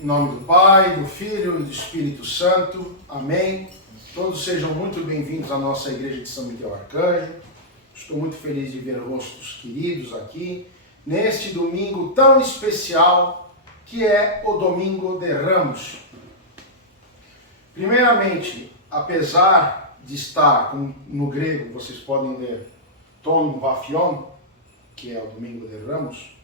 Em nome do Pai, do Filho e do Espírito Santo. Amém. Todos sejam muito bem-vindos à nossa Igreja de São Miguel Arcanjo. Estou muito feliz de ver rostos queridos aqui, neste domingo tão especial, que é o Domingo de Ramos. Primeiramente, apesar de estar, no grego, vocês podem ler Ton Vafion, que é o Domingo de Ramos,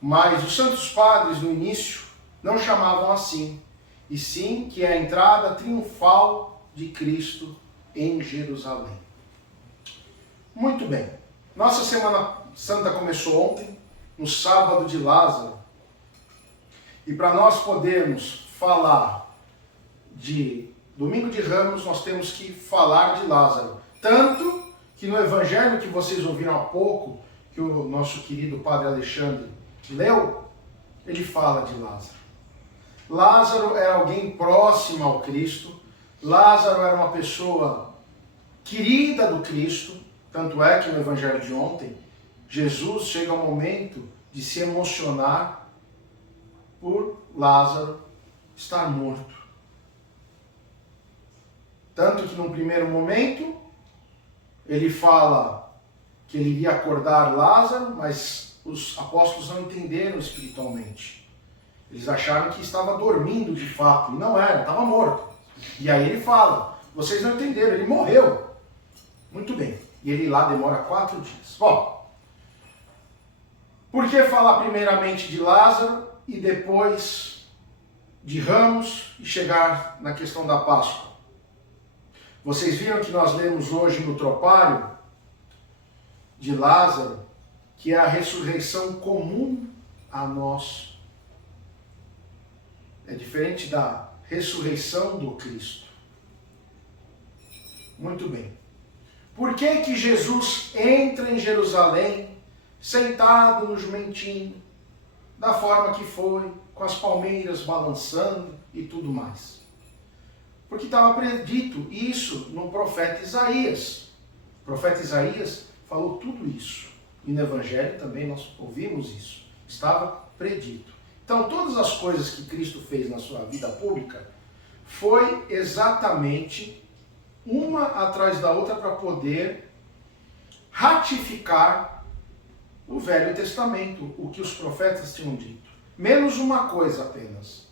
mas os Santos Padres, no início, não chamavam assim, e sim que é a entrada triunfal de Cristo em Jerusalém. Muito bem. Nossa Semana Santa começou ontem, no sábado de Lázaro, e para nós podermos falar de Domingo de Ramos, nós temos que falar de Lázaro. Tanto que no Evangelho que vocês ouviram há pouco, que o nosso querido Padre Alexandre leu, ele fala de Lázaro. Lázaro era alguém próximo ao Cristo. Lázaro era uma pessoa querida do Cristo. Tanto é que no Evangelho de ontem, Jesus chega ao momento de se emocionar por Lázaro estar morto. Tanto que num primeiro momento, ele fala que ele iria acordar Lázaro, mas os apóstolos não entenderam espiritualmente. Eles acharam que estava dormindo de fato, e não era, estava morto. E aí ele fala, vocês não entenderam, ele morreu. Muito bem, e ele lá demora 4 dias. Bom, por que falar primeiramente de Lázaro e depois de Ramos e chegar na questão da Páscoa? Vocês viram que nós lemos hoje no tropário de Lázaro, que é a ressurreição comum a nós. É diferente da ressurreição do Cristo. Muito bem. Por que Jesus entra em Jerusalém sentado no jumentinho, da forma que foi, com as palmeiras balançando e tudo mais? Porque estava predito isso no profeta Isaías. O profeta Isaías falou tudo isso. E no Evangelho também nós ouvimos isso. Estava predito. Então, todas as coisas que Cristo fez na sua vida pública foi exatamente uma atrás da outra para poder ratificar o Velho Testamento, o que os profetas tinham dito. Menos uma coisa apenas,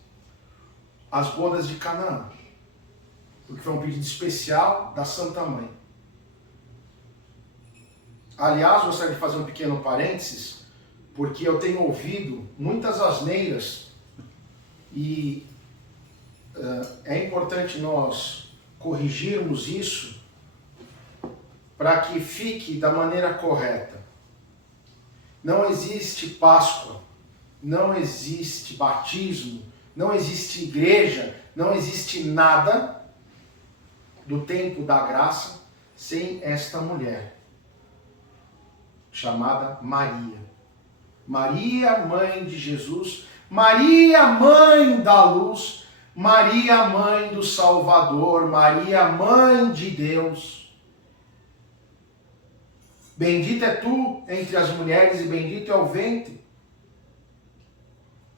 as bodas de Canaã, porque foi um pedido especial da Santa Mãe. Aliás, gostaria de fazer um pequeno parênteses, porque eu tenho ouvido muitas asneiras e é importante nós corrigirmos isso para que fique da maneira correta. Não existe Páscoa, não existe batismo, não existe igreja, não existe nada do tempo da graça sem esta mulher, chamada Maria. Maria, mãe de Jesus, Maria, mãe da luz, Maria, mãe do Salvador, Maria, mãe de Deus. Bendita é tu entre as mulheres e bendito é o ventre.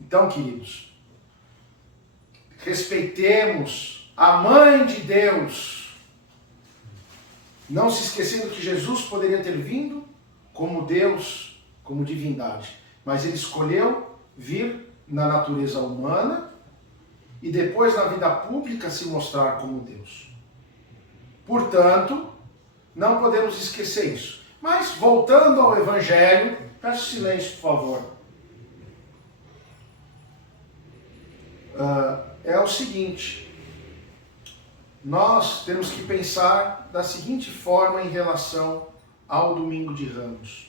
Então, queridos, respeitemos a mãe de Deus, não se esquecendo que Jesus poderia ter vindo como Deus, como divindade, mas ele escolheu vir na natureza humana e depois na vida pública se mostrar como Deus. Portanto, não podemos esquecer isso. Mas, voltando ao Evangelho, peço silêncio, por favor. É o seguinte, nós temos que pensar da seguinte forma em relação ao Domingo de Ramos.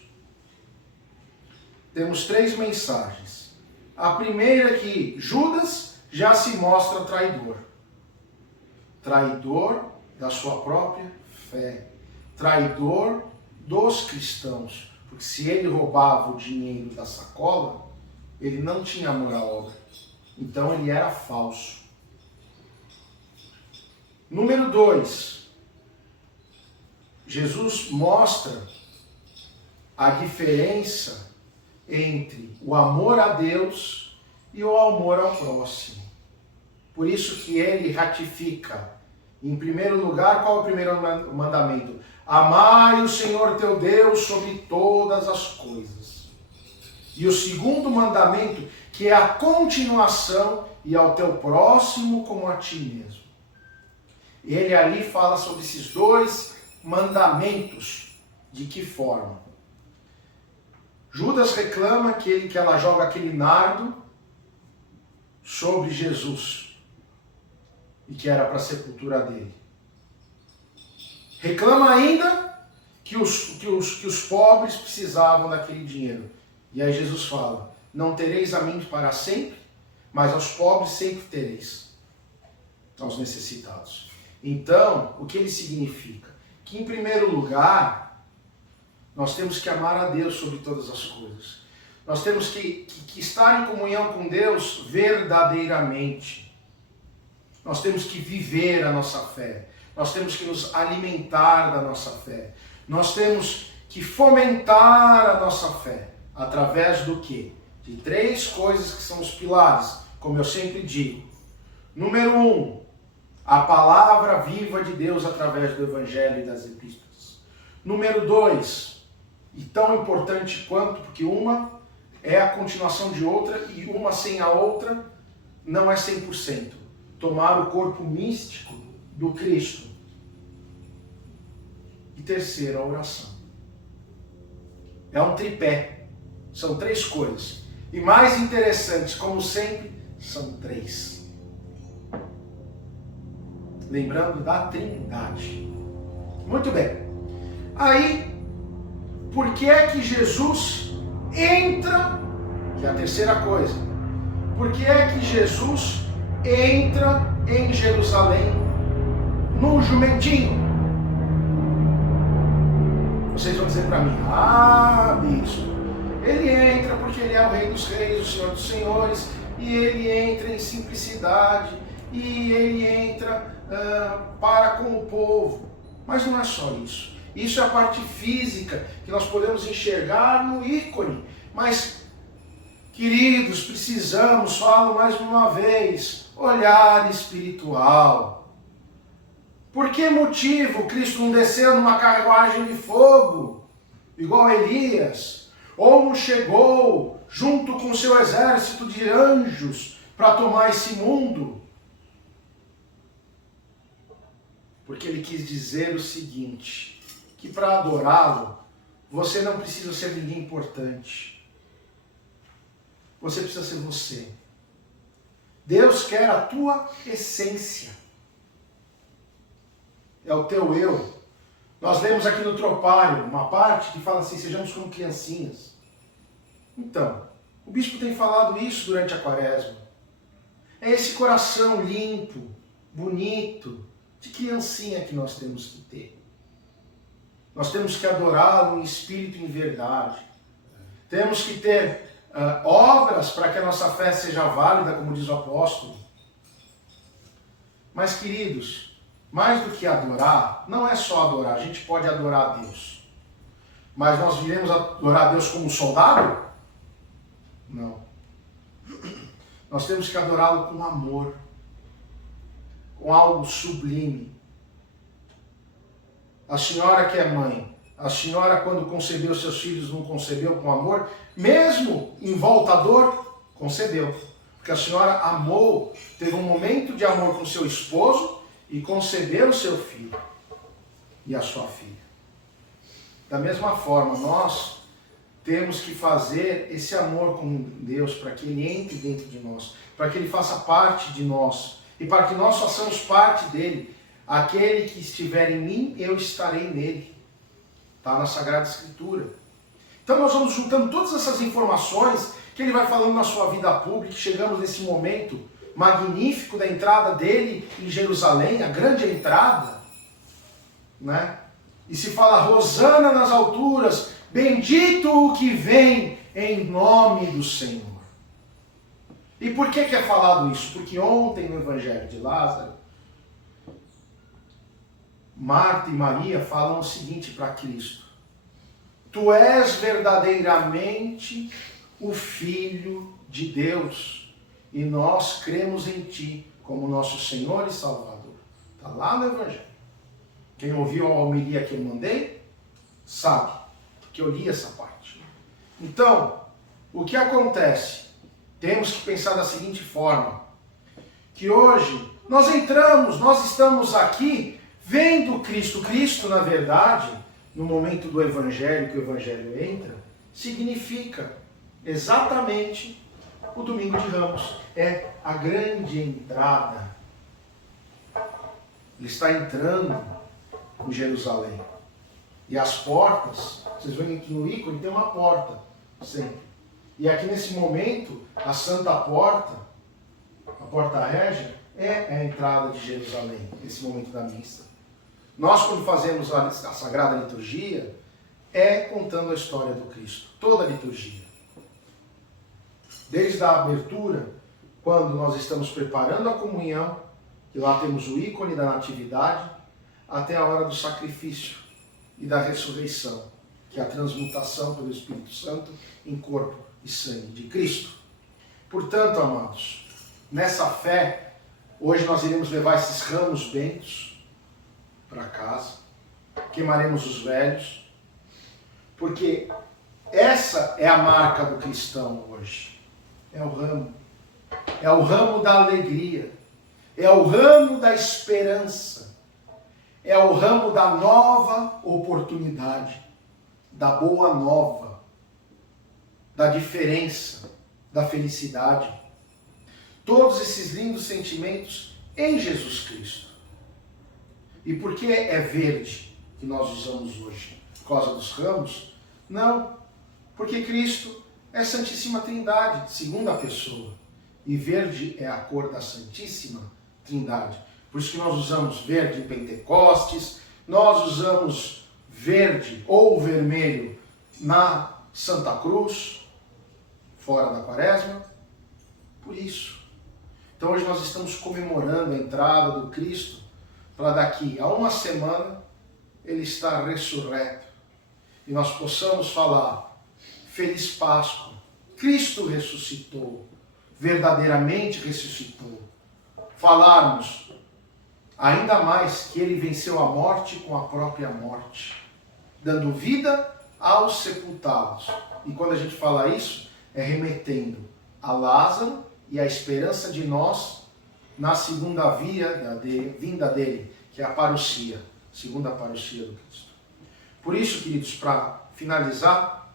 Temos 3 mensagens. A primeira é que Judas já se mostra traidor. Traidor da sua própria fé. Traidor dos cristãos. Porque se ele roubava o dinheiro da sacola, ele não tinha amor à obra. Então ele era falso. Número 2. Jesus mostra a diferença entre o amor a Deus e o amor ao próximo. Por isso que ele ratifica, em primeiro lugar, qual é o primeiro mandamento? Amai o Senhor teu Deus sobre todas as coisas. E o segundo mandamento, que é a continuação, e ao teu próximo como a ti mesmo. Ele ali fala sobre esses dois mandamentos. De que forma? Judas reclama que ela joga aquele nardo sobre Jesus e que era para a sepultura dele. Reclama ainda que os pobres precisavam daquele dinheiro. E aí Jesus fala, não tereis a mim para sempre, mas aos pobres sempre tereis, aos necessitados. Então, o que ele significa? Que em primeiro lugar, nós temos que amar a Deus sobre todas as coisas. Nós temos que estar em comunhão com Deus verdadeiramente. Nós temos que viver a nossa fé. Nós temos que nos alimentar da nossa fé. Nós temos que fomentar a nossa fé. Através do quê? De 3 coisas que são os pilares, como eu sempre digo. Número 1, a palavra viva de Deus através do Evangelho e das Epístolas. Número 2, e tão importante quanto, porque uma é a continuação de outra e uma sem a outra não é 100%. Tomar o corpo místico do Cristo. E terceiro, a oração. É um tripé. São 3 coisas. E mais interessantes, como sempre, são 3. Lembrando da Trindade. Muito bem. Aí, por que é que Jesus entra, que é a terceira coisa, por que é que Jesus entra em Jerusalém num jumentinho? Vocês vão dizer para mim, bispo, ele entra porque ele é o Rei dos Reis, o Senhor dos Senhores, e ele entra em simplicidade, e ele entra para com o povo. Mas não é só isso. Isso é a parte física que nós podemos enxergar no ícone. Mas, queridos, precisamos, falo mais uma vez, olhar espiritual. Por que motivo Cristo não desceu numa carruagem de fogo, igual Elias? Ou não chegou junto com seu exército de anjos para tomar esse mundo? Porque ele quis dizer o seguinte, que para adorá-lo, você não precisa ser ninguém importante. Você precisa ser você. Deus quer a tua essência. É o teu eu. Nós lemos aqui no Tropário uma parte que fala assim, sejamos como criancinhas. Então, o bispo tem falado isso durante a Quaresma. É esse coração limpo, bonito, de criancinha que nós temos que ter. Nós temos que adorá-lo em espírito e em verdade. Temos que ter obras para que a nossa fé seja válida, como diz o apóstolo. Mas, queridos, mais do que adorar, não é só adorar. A gente pode adorar a Deus. Mas nós viremos adorar a Deus como soldado? Não. Nós temos que adorá-lo com amor. Com algo sublime. A senhora que é mãe, a senhora quando concebeu seus filhos não concebeu com amor? Mesmo em volta à dor, concebeu. Porque a senhora amou, teve um momento de amor com seu esposo e concebeu o seu filho e a sua filha. Da mesma forma, nós temos que fazer esse amor com Deus para que Ele entre dentro de nós, para que Ele faça parte de nós e para que nós façamos parte dele. Aquele que estiver em mim, eu estarei nele. Está na Sagrada Escritura. Então nós vamos juntando todas essas informações que ele vai falando na sua vida pública, chegamos nesse momento magnífico da entrada dele em Jerusalém, a grande entrada, né? E se fala, Rosana nas alturas, bendito o que vem em nome do Senhor. E por que é falado isso? Porque ontem no Evangelho de Lázaro, Marta e Maria falam o seguinte para Cristo: Tu és verdadeiramente o Filho de Deus. e nós cremos em Ti como nosso Senhor e Salvador. Está lá no Evangelho. Quem ouviu a homilia que eu mandei, sabe, porque eu li essa parte. Então, o que acontece? Temos que pensar da seguinte forma, que hoje nós estamos aqui vendo Cristo. Cristo, na verdade, no momento do Evangelho, que o Evangelho entra, significa exatamente o Domingo de Ramos. É a grande entrada. Ele está entrando em Jerusalém. E as portas, vocês veem que no ícone tem uma porta, sempre. E aqui nesse momento, a Santa Porta, a Porta Régia, é a entrada de Jerusalém, nesse momento da missa. Nós, quando fazemos a Sagrada Liturgia, é contando a história do Cristo, toda a liturgia. Desde a abertura, quando nós estamos preparando a comunhão, que lá temos o ícone da Natividade, até a hora do sacrifício e da ressurreição, que é a transmutação pelo Espírito Santo em corpo e sangue de Cristo. Portanto, amados, nessa fé, hoje nós iremos levar esses ramos bentos para casa, queimaremos os velhos, porque essa é a marca do cristão hoje. É o ramo da alegria, é o ramo da esperança, é o ramo da nova oportunidade, da boa nova, da diferença, da felicidade. Todos esses lindos sentimentos em Jesus Cristo. E por que é verde que nós usamos hoje? Por causa dos ramos? Não, porque Cristo é Santíssima Trindade, segunda pessoa. E verde é a cor da Santíssima Trindade. Por isso que nós usamos verde em Pentecostes, nós usamos verde ou vermelho na Santa Cruz, fora da Quaresma, por isso. Então hoje nós estamos comemorando a entrada do Cristo, para daqui a uma semana Ele estar ressurreto. E nós possamos falar, Feliz Páscoa, Cristo ressuscitou, verdadeiramente ressuscitou. Falarmos ainda mais que Ele venceu a morte com a própria morte, dando vida aos sepultados. E quando a gente fala isso, é remetendo a Lázaro e a esperança de nós na segunda vinda dele, que é a parousia, segunda parousia do Cristo. Por isso, queridos, para finalizar,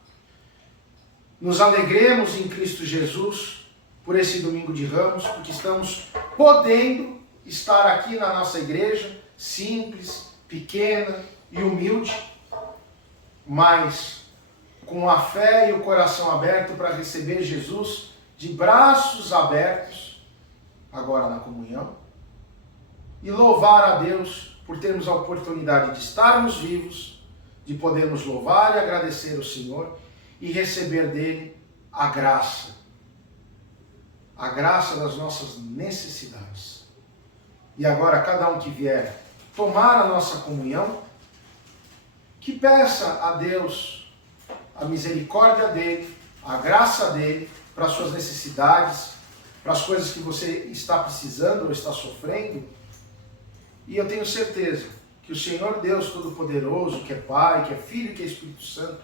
nos alegremos em Cristo Jesus por esse Domingo de Ramos, porque estamos podendo estar aqui na nossa igreja, simples, pequena e humilde, mas com a fé e o coração aberto para receber Jesus de braços abertos, agora na comunhão, e louvar a Deus por termos a oportunidade de estarmos vivos, de podermos louvar e agradecer ao Senhor e receber dele a graça das nossas necessidades. E agora, cada um que vier tomar a nossa comunhão, que peça a Deus a misericórdia dele, a graça dele para as suas necessidades, para as coisas que você está precisando ou está sofrendo. E eu tenho certeza que o Senhor Deus Todo-Poderoso, que é Pai, que é Filho, que é Espírito Santo,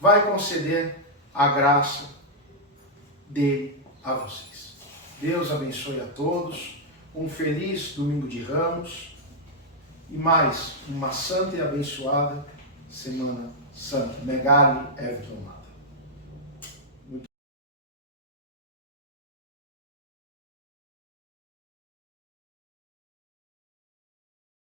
vai conceder a graça dele a vocês. Deus abençoe a todos, um feliz Domingo de Ramos e mais uma santa e abençoada Semana Santa. Megali Everton.